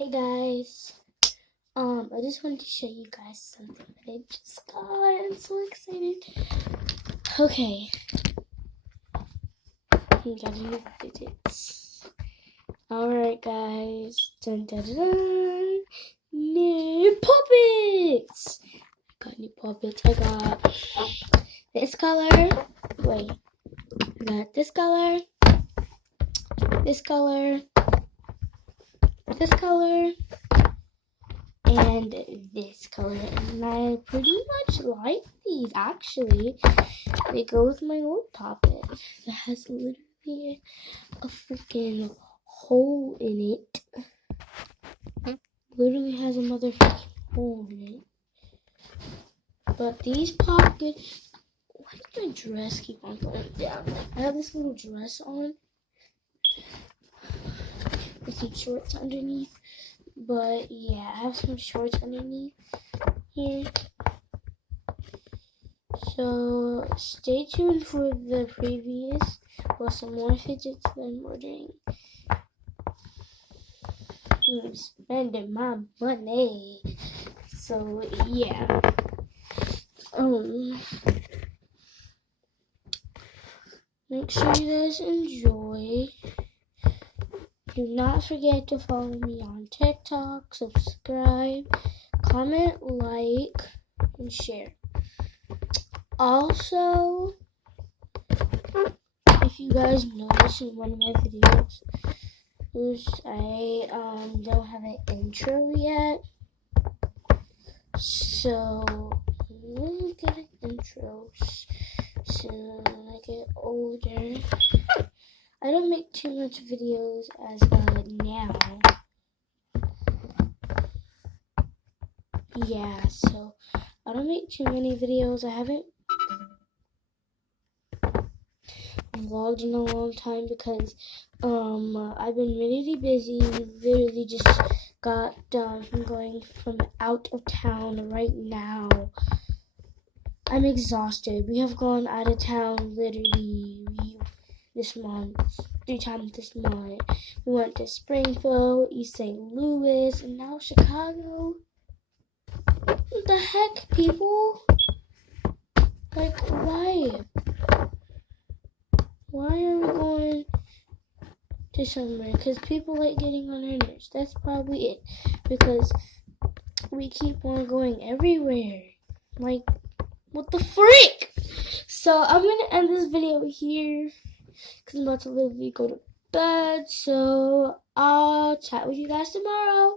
Hey guys, I just wanted to show you guys something that I just got. I'm so excited. Okay, we got a new fidgets. Alright guys, dun dun dun dun, new popits! I got new popits. I got this color, wait, I got this color, this color, this color, and this color, and I pretty much like these actually. They go with my old poppet that has literally a freaking hole in it. Literally has a motherfucking hole in it. But these pockets, why did my dress keep on going down? I have this little dress on with some shorts underneath. But yeah, I have some shorts underneath here. So stay tuned for the previous, some more fidgets that I'm ordering. I'm spending my money. So yeah. Make sure you guys enjoy. Do not forget to follow me on TikTok, subscribe, comment, like, and share. Also, if you guys notice in one of my videos, I don't have an intro yet. So I'm gonna get an intro soon when I get older. I don't make too much videos as now. Yeah, so I don't make too many videos. I haven't vlogged in a long time because I've been really busy. Literally just got done from going from out of town right now. I'm exhausted. We have gone out of town literally this month, 3 times this month. We went to Springfield, East St. Louis, and now Chicago. What the heck, people? Like, why? Why are we going to somewhere? Because people like getting on our nerves. That's probably it. Because we keep on going everywhere. Like, what the freak? So I'm going to end this video here because I'm about to literally go to bed. So I'll chat with you guys tomorrow.